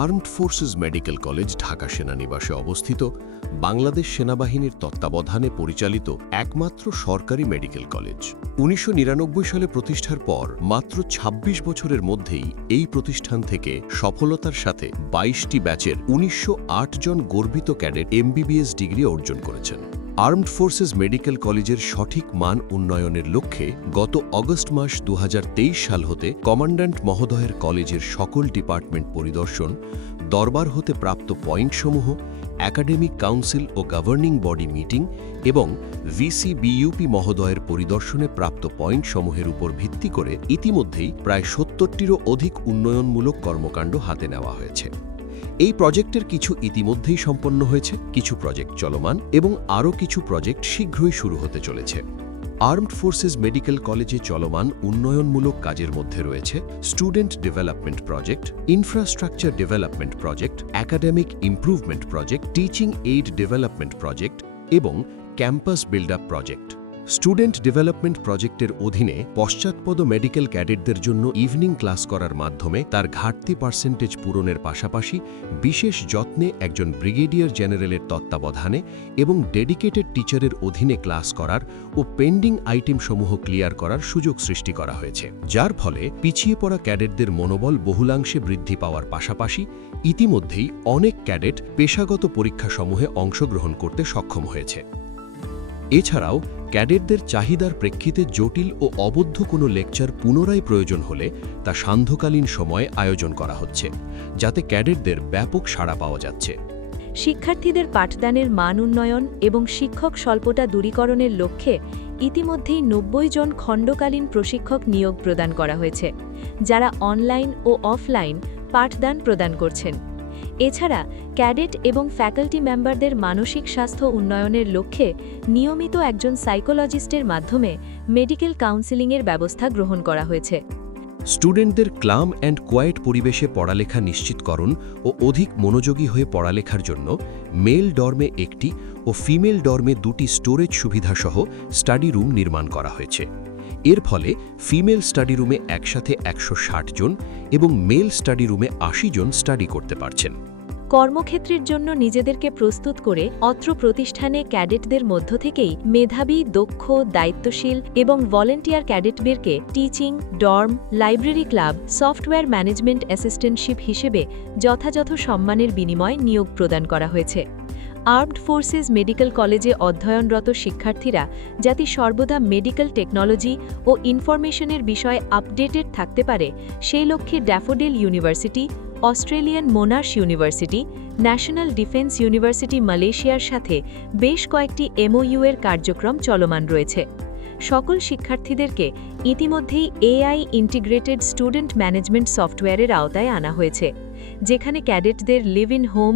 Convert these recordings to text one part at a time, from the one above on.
Armed forces medical college Dhaka সেনানিবাসে অবস্থিত বাংলাদেশ সেনাবাহিনীর তত্ত্বাবধানে পরিচালিত একমাত্র সরকারি মেডিকেল কলেজ। ১৯৯৯ সালে প্রতিষ্ঠার পর মাত্র ২৬ বছরের মধ্যেই এই প্রতিষ্ঠান থেকে সফলতার সাথে ২২টি ব্যাচের ১৯০৮ জন গর্বিত ক্যাডেট এমবিবিএস ডিগ্রি অর্জন করেছেন। আর্মড ফোর্সেস মেডিকেল কলেজের সঠিক মান উন্নয়নের লক্ষ্যে গত অগস্ট মাস ২০২৩ সাল হতে কমান্ড্যান্ট মহোদয়ের কলেজের সকল ডিপার্টমেন্ট পরিদর্শন, দরবার হতে প্রাপ্ত পয়েন্টসমূহ, একাডেমিক কাউন্সিল ও গভর্নিং বডি মিটিং এবং ভিসিবিইউপি মহোদয়ের পরিদর্শনে প্রাপ্ত পয়েন্টসমূহের উপর ভিত্তি করে ইতিমধ্যেই প্রায় ৭০টিরও অধিক উন্নয়নমূলক কর্মকাণ্ড হাতে নেওয়া হয়েছে। এই প্রজেক্টের কিছু ইতিমধ্যেই সম্পন্ন হয়েছে, কিছু প্রজেক্ট চলমান এবং আরও কিছু প্রজেক্ট শীঘ্রই শুরু হতে চলেছে। আর্মড ফোর্সেস মেডিকেল কলেজে চলমান উন্নয়নমূলক কাজের মধ্যে রয়েছে student development project, infrastructure development project, academic improvement project, teaching aid development project এবং campus build up project. Student development প্রজেক্টের অধীনে পশ্চাৎপদ মেডিকেল ক্যাডেটদের জন্য ইভিনিং ক্লাস করার মাধ্যমে তার ঘাটতি পার্সেন্টেজ পূরণের পাশাপাশি বিশেষ যত্নে একজন ব্রিগেডিয়ার জেনারেলের তত্ত্বাবধানে এবং ডেডিকেটেড টিচারের অধীনে ক্লাস করার ও পেন্ডিং আইটেমসমূহ ক্লিয়ার করার সুযোগ সৃষ্টি করা হয়েছে, যার ফলে পিছিয়ে পড়া ক্যাডেটদের মনোবল বহুলাংশে বৃদ্ধি পাওয়ার পাশাপাশি ইতিমধ্যেই অনেক ক্যাডেট পেশাগত পরীক্ষাসমূহে অংশগ্রহণ করতে সক্ষম হয়েছে। এছাড়াও ক্যাডেটদের চাহিদার প্রেক্ষিতে জটিল ও অবদ্ধ কোনো লেকচার পুনরায় প্রয়োজন হলে তা সান্ধ্যকালীন সময়ে আয়োজন করা হচ্ছে, যাতে ক্যাডেটদের ব্যাপক সাড়া পাওয়া যাচ্ছে। শিক্ষার্থীদের পাঠদানের মান উন্নয়ন এবং শিক্ষক স্বল্পতা দূরীকরণের লক্ষ্যে ইতিমধ্যেই ৯০ জন খণ্ডকালীন প্রশিক্ষক নিয়োগ প্রদান করা হয়েছে, যারা অনলাইন ও অফলাইন পাঠদান প্রদান করছেন। এছাড়া ক্যাডেট এবং ফ্যাকাল্টি মেম্বারদের মানসিক স্বাস্থ্য উন্নয়নের লক্ষ্যে নিয়মিত একজন সাইকোলজিস্টের মাধ্যমে মেডিকেল কাউন্সেলিংয়ের ব্যবস্থা গ্রহণ করা হয়েছে। স্টুডেন্টদের ক্লাম অ্যান্ড কোয়েট পরিবেশে পড়ালেখা নিশ্চিতকরণ ও অধিক মনোযোগী হয়ে পড়ালেখার জন্য মেল ডর্মে একটি ও ফিমেল ডর্মে দুটি স্টোরেজ সুবিধাসহ স্টাডি রুম নির্মাণ করা হয়েছে। এর ফলে ফিমেল স্টাডি রুমে একসাথে ১৬০ জন এবং মেল স্টাডি রুমে ৮০ জন স্টাডি করতে পারছেন। কর্মক্ষেত্রের জন্য নিজেদেরকে প্রস্তুত করে অত্র প্রতিষ্ঠানে ক্যাডেটদের মধ্য থেকেই মেধাবী, দক্ষ, দায়িত্বশীল এবং ভলেন্টিয়ার ক্যাডেটদেরকে teaching, dorm, library club, software management assistantship হিসেবে যথাযথ সম্মানের বিনিময়ে নিয়োগ প্রদান করা হয়েছে। আর্মড ফোর্সেস মেডিকেল কলেজে অধ্যয়নরত শিক্ষার্থীরা যাতে সর্বদা মেডিকেল টেকনোলজি ও ইনফরমেশনের বিষয়ে আপডেটেড থাকতে পারে, সেই লক্ষ্যে daffodil university, Australian মোনাশ university, national defence university মালয়েশিয়ার সাথে বেশ কয়েকটি এমওইউ এর কার্যক্রম চলমান রয়েছে। সকল শিক্ষার্থীদেরকে ইতিমধ্যেই এআই ইন্টিগ্রেটেড স্টুডেন্ট ম্যানেজমেন্ট সফটওয়্যারের আওতায় আনা হয়েছে, যেখানে ক্যাডেটদের leave in home,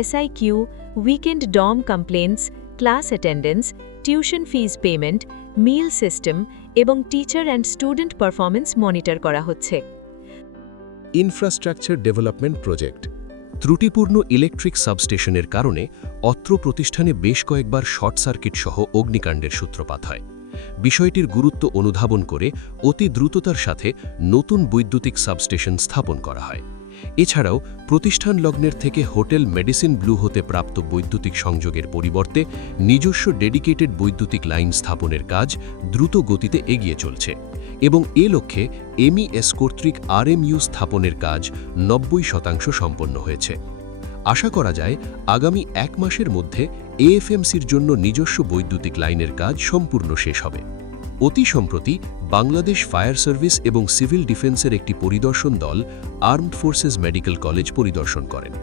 SIQ, weekend dorm complaints, class attendance, tuition fee payment, meal system এবং teacher and student performance monitor করা হচ্ছে। Infrastructure development project. ত্রুটিপূর্ণ ইলেকট্রিক সাবস্টেশনের কারণে অত্র প্রতিষ্ঠানে বেশ কয়েকবার শর্ট সার্কিট সহ অগ্নিকাণ্ডের সূত্রপাত হয়। বিষয়টির গুরুত্ব অনুধাবন করে অতি দ্রুততার সাথে নতুন বৈদ্যুতিক সাবস্টেশন স্থাপন করা হয়। এছাড়াও প্রতিষ্ঠান লগ্নের থেকে হোটেল মেডিসিন ব্লু হতে প্রাপ্ত বৈদ্যুতিক সংযোগের পরিবর্তে নিজস্ব ডেডিকেটেড বৈদ্যুতিক লাইন স্থাপনের কাজ দ্রুত গতিতে এগিয়ে চলছে এবং এ লক্ষ্যে এমইএস কর্তৃক আরএমইউ স্থাপনের কাজ ৯০% সম্পন্ন হয়েছে। আশা করা যায় আগামী ১ মাসের মধ্যে এএফএমসির জন্য নিজস্ব বৈদ্যুতিক লাইনের কাজ সম্পূর্ণ শেষ হবে। অতি সম্প্রতি বাংলাদেশ ফায়ার সার্ভিস এবং সিভিল ডিফেন্সের একটি পরিদর্শন দল আর্মড ফোর্সেস মেডিকেল কলেজ পরিদর্শন করেন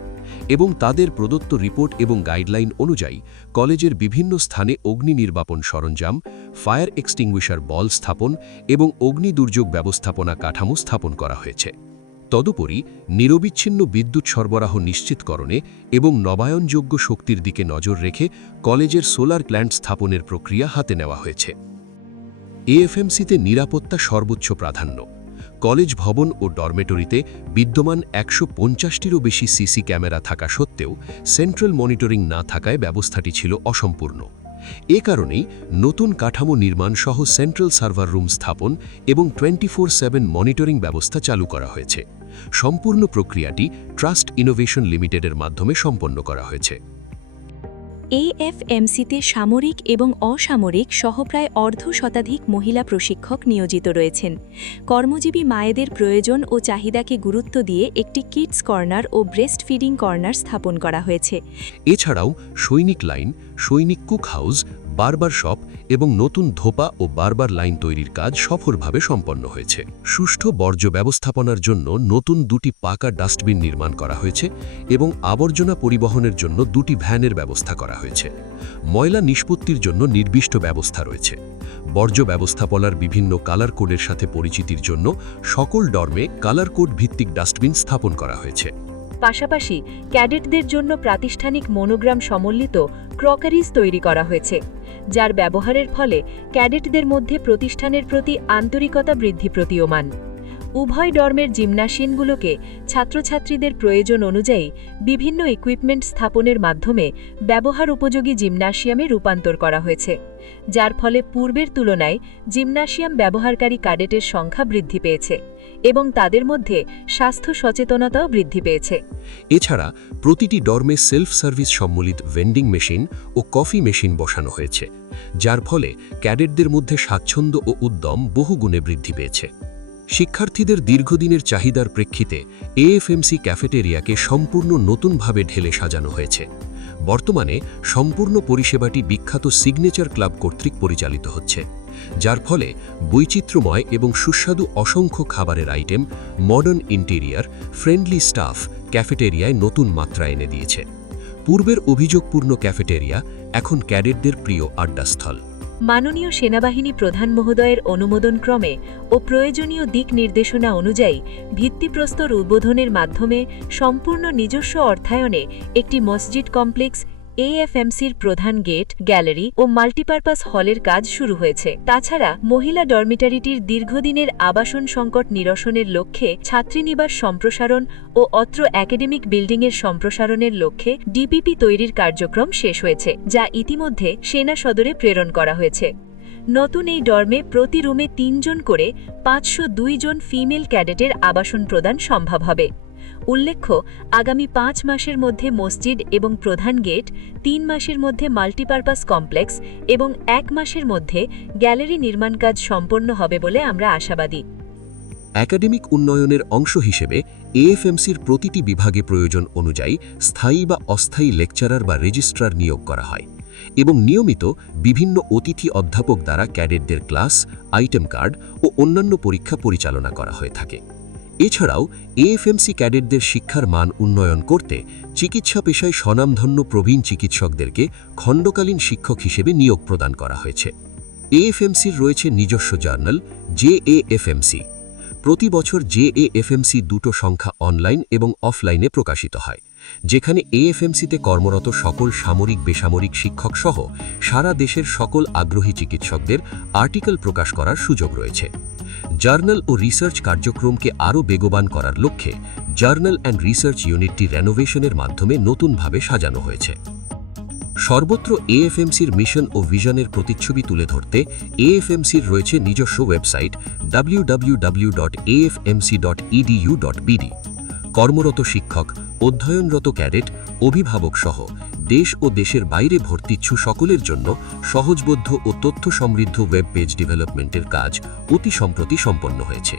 এবং তাদের প্রদত্ত রিপোর্ট এবং গাইডলাইন অনুযায়ী কলেজের বিভিন্ন স্থানে অগ্নি নির্বাপন সরঞ্জাম, ফায়ার এক্সটিংগুইশার বল স্থাপন এবং অগ্নি দুর্যোগ ব্যবস্থাপনা কাঠামো স্থাপন করা হয়েছে। তদুপরি নিরবিচ্ছিন্ন বিদ্যুৎ সরবরাহ নিশ্চিতকরণে এবং নবায়নযোগ্য শক্তির দিকে নজর রেখে কলেজের সোলার প্ল্যান্ট স্থাপনের প্রক্রিয়া হাতে নেওয়া হয়েছে। এএফএমসিতে নিরাপত্তা সর্বোচ্চ প্রাধান্য। কলেজ ভবন ও ডরমেটরিতে বিদ্যমান ১৫০টিরও বেশি সিসি ক্যামেরা থাকা সত্ত্বেও সেন্ট্রাল মনিটরিং না থাকায় ব্যবস্থাটি ছিল অসম্পূর্ণ। এ কারণেই নতুন কাঠামো নির্মাণ সহ সেন্ট্রাল সার্ভার রুম স্থাপন এবং 24/7 মনিটরিং ব্যবস্থা চালু করা হয়েছে, সম্পূর্ণ প্রক্রিয়াটি ট্রাস্ট ইনোভেশন লিমিটেডের মাধ্যমে সম্পন্ন করা হয়েছে। এএফএমসিতে সামরিক এবং অসামরিক সহ প্রায় অর্ধশতাধিক মহিলা প্রশিক্ষক নিয়োজিত রয়েছেন। কর্মজীবী মায়েদের প্রয়োজন ও চাহিদাকে গুরুত্ব দিয়ে একটি কিডস কর্নার ও ব্রেস্ট ফিডিং কর্নার স্থাপন করা হয়েছে। এছাড়াও সৈনিক লাইন, সৈনিক কুক হাউস, বারবার শপ এবং নতুন ধোপা ও বারবার লাইন তৈরির কাজ সফলভাবে সম্পন্ন হয়েছে। সুষ্ঠু বর্জ্য ব্যবস্থাপনার জন্য নতুন 2টি পাকা ডাস্টবিন নির্মাণ করা হয়েছে এবং আবর্জনা পরিবহনের জন্য 2টি ভ্যানের ব্যবস্থা করা হয়েছে। ময়লা নিষ্পত্তির জন্য নির্দিষ্ট ব্যবস্থা রয়েছে। বর্জ্য ব্যবস্থাপনার বিভিন্ন কালার কোডের সাথে পরিচিতির জন্য সকল ডর্মে কালার কোড ভিত্তিক ডাস্টবিন স্থাপন করা হয়েছে। পাশাপাশি ক্যাডেটদের জন্য প্রাতিষ্ঠানিক মনোগ্রাম সমন্বিত ক্রকারিজ তৈরি করা হয়েছে, যার ব্যবহারের ফলে ক্যাডেটদের মধ্যে প্রতিষ্ঠানের প্রতি আন্তরিকতা বৃদ্ধি প্রতীয়মান। উভয় ডর্মের জিমনাসিয়ামগুলোকে ছাত্রছাত্রীদের প্রয়োজন অনুযায়ী বিভিন্ন ইকুইপমেন্ট স্থাপনের মাধ্যমে ব্যবহার উপযোগী জিমনাসিয়ামে রূপান্তর করা হয়েছে, যার ফলে পূর্বের তুলনায় জিমনাসিয়াম ব্যবহারকারী ক্যাডেটের সংখ্যা বৃদ্ধি পেয়েছে এবং তাদের মধ্যে স্বাস্থ্য সচেতনতাও বৃদ্ধি পেয়েছে। এছাড়া প্রতিটি ডর্মে সেলফ সার্ভিস সম্মিলিত ভেন্ডিং মেশিন ও কফি মেশিন বসানো হয়েছে, যার ফলে ক্যাডেটদের মধ্যে স্বাচ্ছন্দ্য ও উদ্যম বহুগুণে বৃদ্ধি পেয়েছে। শিক্ষার্থীদের দীর্ঘদিনের চাহিদার প্রেক্ষিতে এএফএমসি ক্যাফেটেরিয়াকে সম্পূর্ণ নতুনভাবে ঢেলে সাজানো হয়েছে। বর্তমানে সম্পূর্ণ পরিষেবাটি বিখ্যাত সিগনেচার ক্লাব কর্তৃক পরিচালিত হচ্ছে, যার ফলে বৈচিত্র্যময় এবং সুস্বাদু অসংখ্য খাবারের item, modern interior, friendly staff ক্যাফেটেরিয়ায় নতুন মাত্রা এনে দিয়েছে। পূর্বের অভিযোগপূর্ণ ক্যাফেটেরিয়া এখন ক্যাডেটদের প্রিয় আড্ডাস্থল। মাননীয় সেনাবাহিনী প্রধান মহোদয়ের অনুমোদনক্রমে ও প্রয়োজনীয় দিক নির্দেশনা অনুযায়ী ভিত্তিপ্রস্তর উদ্বোধনের মাধ্যমে সম্পূর্ণ নিজস্ব অর্থায়নে একটি মসজিদ কমপ্লেক্স, এএফএমসির প্রধান গেট, গ্যালারি ও মাল্টিপারপাস হলের কাজ শুরু হয়েছে। তাছাড়া মহিলা ডরমিটারিটির দীর্ঘদিনের আবাসন সংকট নিরসনের লক্ষ্যে ছাত্রীনিবাস সম্প্রসারণ ও অত্র একাডেমিক বিল্ডিংয়ের সম্প্রসারণের লক্ষ্যে ডিপিপি তৈরির কার্যক্রম শেষ হয়েছে, যা ইতিমধ্যে সেনা সদরে প্রেরণ করা হয়েছে। নতুন এই ডর্মে প্রতি রুমে 3 জন করে 502 জন ফিমেল ক্যাডেটের আবাসন প্রদান সম্ভব হবে। উল্লেখ্য, আগামী 5 মাসের মধ্যে মসজিদ এবং প্রধান গেট, 3 মাসের মধ্যে মাল্টিপারপাস কমপ্লেক্স এবং 1 মাসের মধ্যে গ্যালারি নির্মাণ কাজ সম্পন্ন হবে বলে আমরা আশাবাদী। একাডেমিক উন্নয়নের অংশ হিসেবে এএফএমসির প্রতিটি বিভাগে প্রয়োজন অনুযায়ী স্থায়ী বা অস্থায়ী লেকচারার বা রেজিস্ট্রার নিয়োগ করা হয় এবং নিয়মিত বিভিন্ন অতিথি অধ্যাপক দ্বারা ক্যাডেটদের ক্লাস, আইটেম কার্ড ও অন্যান্য পরীক্ষা পরিচালনা করা হয়ে থাকে। এছাড়াও এএফএমসি ক্যাডেটদের শিক্ষার মান উন্নয়ন করতে চিকিৎসা পেশায় স্বনামধন্য প্রবীণ চিকিৎসকদেরকে খণ্ডকালীন শিক্ষক হিসেবে নিয়োগ প্রদান করা হয়েছে। এএফএমসির রয়েছে নিজস্ব জার্নাল জেএএফএমসি। প্রতি বছর জেএএফএমসি 2টো সংখ্যা অনলাইন এবং অফলাইনে প্রকাশিত হয়, যেখানে এএফএমসিতে কর্মরত সকল সামরিক বেসামরিক শিক্ষক সহ সারা দেশের সকল আগ্রহী চিকিৎসকদের আর্টিকেল প্রকাশ করার সুযোগ রয়েছে। জার্নাল ও রিসার্চ কার্যক্রমকে আরও বেগবান করার লক্ষ্যে জার্নাল অ্যান্ড রিসার্চ ইউনিটটি রেনোভেশনের মাধ্যমে নতুনভাবে সাজানো হয়েছে। সর্বত্র এএফএমসির মিশন ও ভিশনের প্রতিচ্ছবি তুলে ধরতে এএফএমসির রয়েছে নিজস্ব ওয়েবসাইট www.afmc.edu.bd। কর্মরত শিক্ষক, অধ্যয়নরত ক্যাডেট, অভিভাবক সহ দেশ ও দেশের বাইরে ভর্তিচ্ছু সকলের জন্য সহজবোধ্য ও তথ্য সমৃদ্ধ ওয়েব পেজ ডেভেলপমেন্টের কাজ অতি সম্প্রতি সম্পন্ন হয়েছে।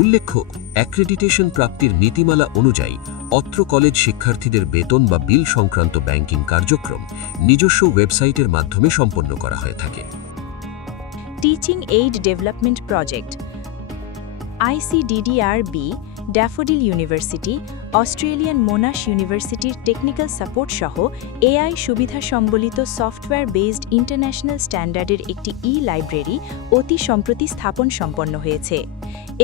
উল্লেখ্য, অ্যাক্রেডিটেশন প্রাপ্তির নীতিমালা অনুযায়ী অত্র কলেজ শিক্ষার্থীদের বেতন বা বিল সংক্রান্ত ব্যাংকিং কার্যক্রম নিজস্ব ওয়েবসাইটের মাধ্যমে সম্পন্ন করা হয়ে থাকে। Teaching aid development project, ICDDR-B, daffodil university, Australian মোনাশ ইউনিভার্সিটির টেকনিক্যাল সাপোর্ট সহ এআই সুবিধা সম্বলিত সফটওয়্যার বেসড ইন্টারন্যাশনাল স্ট্যান্ডার্ডের একটি লাইব্রেরি অতি সম্প্রতি স্থাপন সম্পন্ন হয়েছে।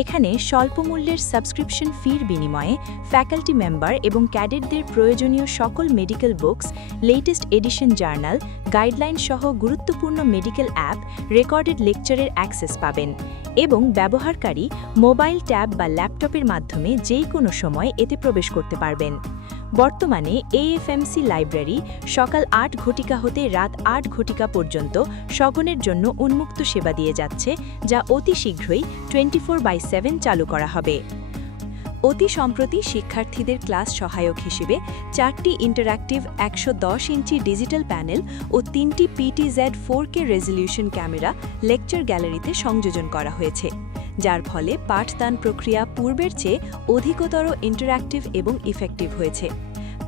এখানে স্বল্পমূল্যের সাবস্ক্রিপশন ফির বিনিময়ে ফ্যাকাল্টি মেম্বার এবং ক্যাডেটদের প্রয়োজনীয় সকল medical books, latest addition journal, guideline সহ গুরুত্বপূর্ণ মেডিকেল অ্যাপ, রেকর্ডেড লেকচারের অ্যাক্সেস পাবেন এবং ব্যবহারকারী মোবাইল ট্যাব বা ল্যাপটপের মাধ্যমে যে কোনো সময় এতে প্রবেশ করতে পারবেন। বর্তমানে এএফএমসি লাইব্রেরি সকাল 8 ঘটিকা হতে রাত 8 ঘটিকা পর্যন্ত সকলের জন্য উন্মুক্ত সেবা দিয়ে যাচ্ছে, যা অতি শীঘ্রই 24/7 চালু করা হবে। অতি সম্প্রতি শিক্ষার্থীদের ক্লাস সহায়ক হিসেবে 4টি ইন্টারঅ্যাক্টিভ 110 ইঞ্চি ডিজিটাল প্যানেল ও 3টি PTZ 4K resolution camera lecture গ্যালারিতে সংযোজন করা হয়েছে, যার ফলে পাঠদান প্রক্রিয়া পূর্বের চেয়ে অধিকতর ইন্টারঅ্যাক্টিভ এবং ইফেক্টিভ হয়েছে।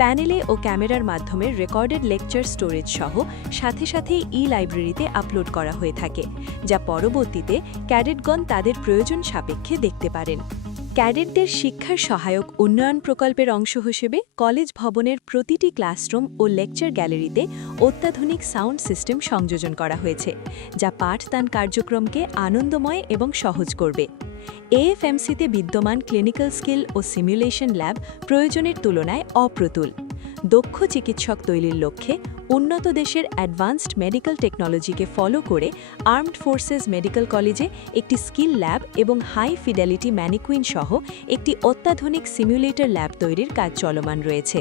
প্যানেলে ও ক্যামেরার মাধ্যমে রেকর্ডেড লেকচার স্টোরেজ সহ সাথে সাথেই লাইব্রেরিতে আপলোড করা হয়ে থাকে, যা পরবর্তীতে ক্যাডেটগণ তাদের প্রয়োজন সাপেক্ষে দেখতে পারেন। ক্যাডেটদের শিক্ষার সহায়ক উন্নয়ন প্রকল্পের অংশ হিসেবে কলেজ ভবনের প্রতিটি ক্লাসরুম ও লেকচার গ্যালারিতে অত্যাধুনিক সাউন্ড সিস্টেম সংযোজন করা হয়েছে, যা পাঠদান কার্যক্রমকে আনন্দময় এবং সহজ করবে। AFMCতে বিদ্যমান ক্লিনিক্যাল স্কিল ও সিমুলেশন ল্যাব প্রয়োজনের তুলনায় অপ্রতুল। দক্ষ চিকিৎসক তৈরির লক্ষ্যে উন্নত দেশের অ্যাডভান্সড মেডিকেল টেকনোলজিকে ফলো করে আর্মড ফোর্সেস মেডিকেল কলেজে একটি স্কিল ল্যাব এবং হাই ফিডেলিটি ম্যানিকুইন সহ একটি অত্যাধুনিক সিমুলেটর ল্যাব তৈরির কাজ চলমান রয়েছে।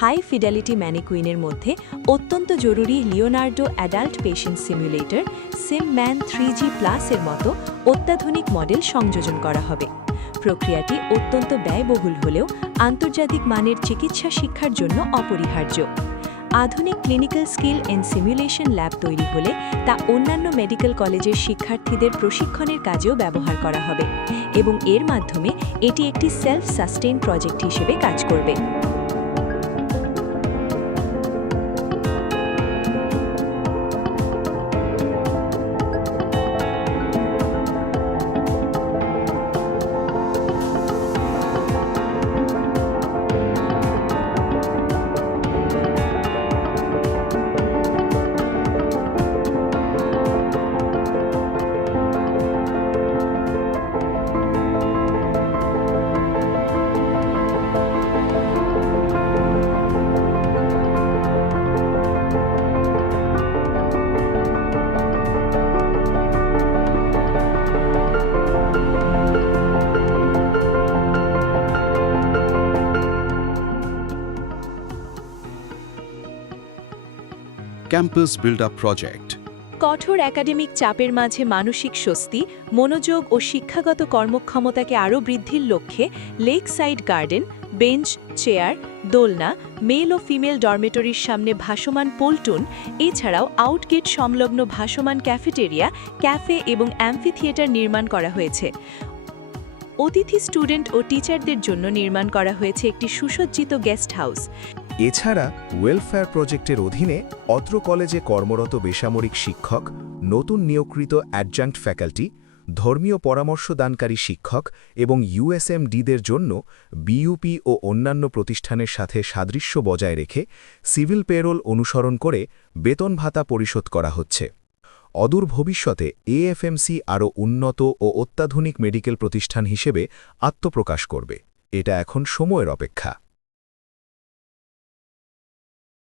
হাই ফিডেলিটি ম্যানিকুইনের মধ্যে অত্যন্ত জরুরি Leonardo adult patient simulator SimMan 3G প্লাসের মতো অত্যাধুনিক মডেল সংযোজন করা হবে। প্রক্রিয়াটি অত্যন্ত ব্যয়বহুল হলেও আন্তর্জাতিক মানের চিকিৎসা শিক্ষার জন্য অপরিহার্য। আধুনিক clinical skill and simulation lab তৈরি হলে তা অন্যান্য মেডিকেল কলেজের শিক্ষার্থীদের প্রশিক্ষণের কাজেও ব্যবহার করা হবে এবং এর মাধ্যমে এটি একটি সেলফ সাস্টেইন প্রজেক্ট হিসেবে কাজ করবে। Campus Build-up Project. কঠোর একাডেমিক চাপের মাঝে মানসিক স্বস্তি, মনোযোগ ও শিক্ষাগত কর্মক্ষমতাকে আরও বৃদ্ধির লক্ষ্যে lake side garden, bench, chair, দোলনা, মেল ও ফিমেল ডরমেটরির সামনে ভাসমান পল্টুন, এছাড়াও আউটগেট সংলগ্ন ভাসমান ক্যাফেটেরিয়া, ক্যাফে এবং অ্যাম্ফি থিয়েটার নির্মাণ করা হয়েছে। অতিথি স্টুডেন্ট ও টিচারদের জন্য নির্মাণ করা হয়েছে একটি সুসজ্জিত গেস্ট হাউস। এছাড়া ওয়েলফেয়ার প্রজেক্টের অধীনে অত্র কলেজে কর্মরত বেসামরিক শিক্ষক, নতুন নিয়োগকৃত অ্যাডজাঙ্ক্ট ফ্যাকাল্টি, ধর্মীয় পরামর্শদানকারী শিক্ষক এবং USMDদের জন্য BUP ও অন্যান্য প্রতিষ্ঠানের সাথে সাদৃশ্য বজায় রেখে সিভিল পেরোল অনুসরণ করে বেতন ভাতা পরিশোধ করা হচ্ছে। অদূর ভবিষ্যতে AFMC আরও উন্নত ও অত্যাধুনিক মেডিকেল প্রতিষ্ঠান হিসেবে আত্মপ্রকাশ করবে। এটা এখন সময়ের অপেক্ষা।